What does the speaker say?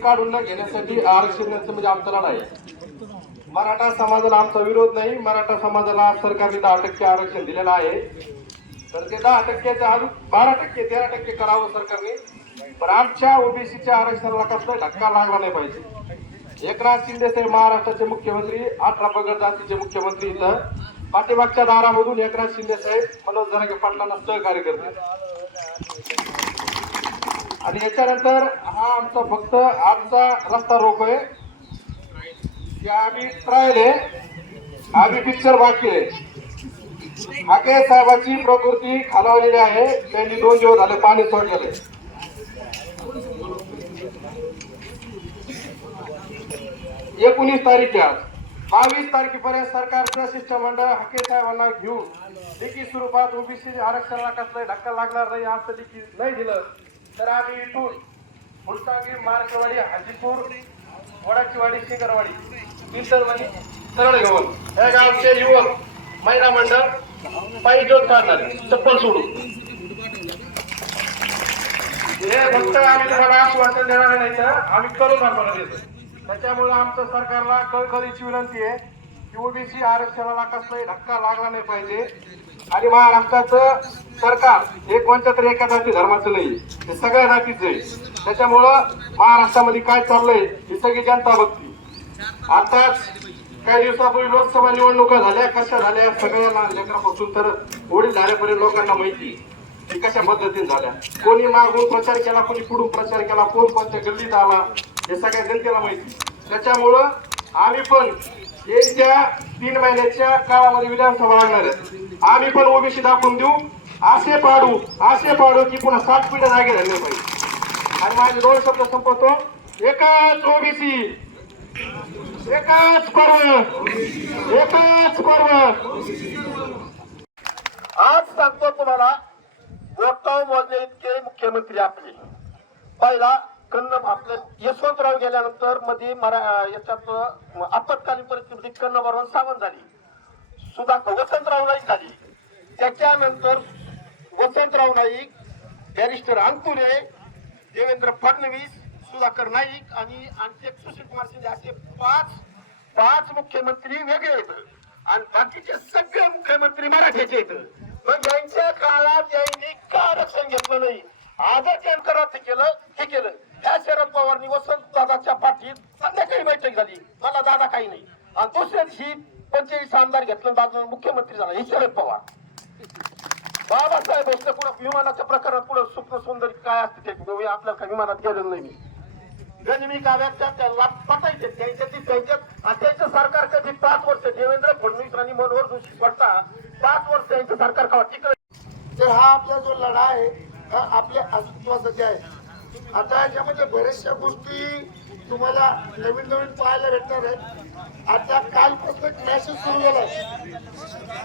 काढून न घेण्यासाठी आरक्षण देण्याचं म्हणजे आमचा लढा आहे. मराठा समाजाला आमचा विरोध नाही. मराठा समाजाला सरकारने दहा टक्के आरक्षण दिलेलं आहे. तर ते दहा टक्क्याच्या अजून बारा टक्के तेरा टक्के करावं सरकारने. पण आमच्या ओबीसीच्या आरक्षणाला कसला धक्का लागला नाही पाहिजे. एकनाथ शिंदे साहेब महाराष्ट्राचे मुख्यमंत्री अठरा पगड जातीचे मुख्यमंत्री इथं. पाठीमागच्या दारामधून एकनाथ शिंदे साहेब मनोज जरांगे पाटलांना सहकार्य करते आणि याच्यानंतर हा आमचा फक्त आमचा रस्ता रोप आहे. की आम्ही ट्रायल आहे आम्ही पिक्चर बाकी आहे. हाके साहेबांची प्रकृती खालावलेली आहे. त्यांनी दोन दिवस झाले पाणी सोडलेले एकोणीस तारीखच्या बावीस तारखेपर्यंत सरकारचं शिष्टमंडळ हके साहेबांना घेऊन लेखी स्वरूपात ओबीसी आरक्षणाला कसलाही धक्का लागणार नाही असं लेखी नाही दिलं. तर आम्ही इथून फुलसांगी मार्गवाडी हाजीपूर वडाचीवाडी शिंगरवाडी पिंटरवाडी सरळ घेऊन. या गावचे युवक महिला मंडळ पायी जोत काढणार चप्पल सोडून. हे फक्त आम्ही तुम्हाला आश्वासन देणार नाही तर आम्ही करून दाखवणार देतो त्याच्यामुळे आमचं सरकारला कळकळीची विनंती आहे. ओबीसी आरक्षणाला कसलाही धक्का लागला नाही पाहिजे. आणि महाराष्ट्राचं सरकार एक कोणत्या तरी एका जाती धर्माचं नाही हे सगळ्या जातीचं आहे. त्याच्यामुळं महाराष्ट्रामध्ये काय चाललंय ही सगळी जनता बघती. आताच काही दिवसापूर्वी लोकसभा निवडणुका झाल्या कशा झाल्या सगळ्यांना लेकरापासून तर वडील झाल्यापर्यंत लोकांना माहिती की कशा पद्धतीने झाल्या. कोणी मागून प्रचार केला कोणी पुढून प्रचार केला कोण कोणत्या गल्लीत आला हे सगळ्या जनतेला माहिती त्याच्यामुळं आम्ही पण येत्या तीन महिन्याच्या काळामध्ये विधानसभा आणणार आहे. आम्ही पण ओबीसी दाखवून देऊ. असे पाडू असे पाडू की पुन्हा सात पिढ्या जागे झाले पाहिजे. आणि माझे दोन शब्द संपवतो. एकाच ओबीसी एकाच पर्व एकाच पर्व. आज सांगतो तुम्हाला बोटाव मोजले इतके मुख्यमंत्री आपले. पहिला कन्नड आपलं यशवंतराव गेल्यानंतरमध्ये मरा याच्यात आपत्कालीन परिस्थिती कन्नडवरून सावन झाली. सुधाकर वसंतराव नाईक झाली. त्याच्यानंतर वसंतराव नाईक बॅरिस्टर अंकुरे देवेंद्र फडणवीस सुधाकर नाईक आणि आणखी एक सुशील कुमार शिंदे असे पाच पाच मुख्यमंत्री वेगळे आहेत. आणि बाकीचे सगळे मुख्यमंत्री मराठ्याचे आहेत. मग यांच्या काळात यांनी का आरक्षण घेतलं नाही आजच यांकरात हे केलं हे केलं ह्या शरद पवारनी वसंत दादाच्या पाठीत संध्याकाळी बैठक झाली मला दादा काही नाही आणि दुसऱ्या दिवशी पंचेचाळीस आमदार घेतलं दादा मुख्यमंत्री झाला हे शरद पवार. बाबासाहेब भोसले पुढं विमानाच्या प्रकारात पुढे स्वप्न सुंदर काय असते ते आपल्याला काही विमानात गेलेलं नाही मी. गनिमी काव्याच्या त्याला पटायचे त्यांच्या ती त्यांच्यात आणि त्यांचं सरकार कधी पाच वर्ष देवेंद्र फडणवीस आणि मनोहर जोशी पडता पाच वर्ष त्यांचं सरकार का टिकलं तर हा आपला जो लढा आहे हा आपल्या अस्तित्वासाठी आहे आता याच्यामध्ये बऱ्याचशा गोष्टी तुम्हाला नवीन नवीन पाहायला भेटणार आहेत. आता कालपासून एक मॅसेज सुरू झाला.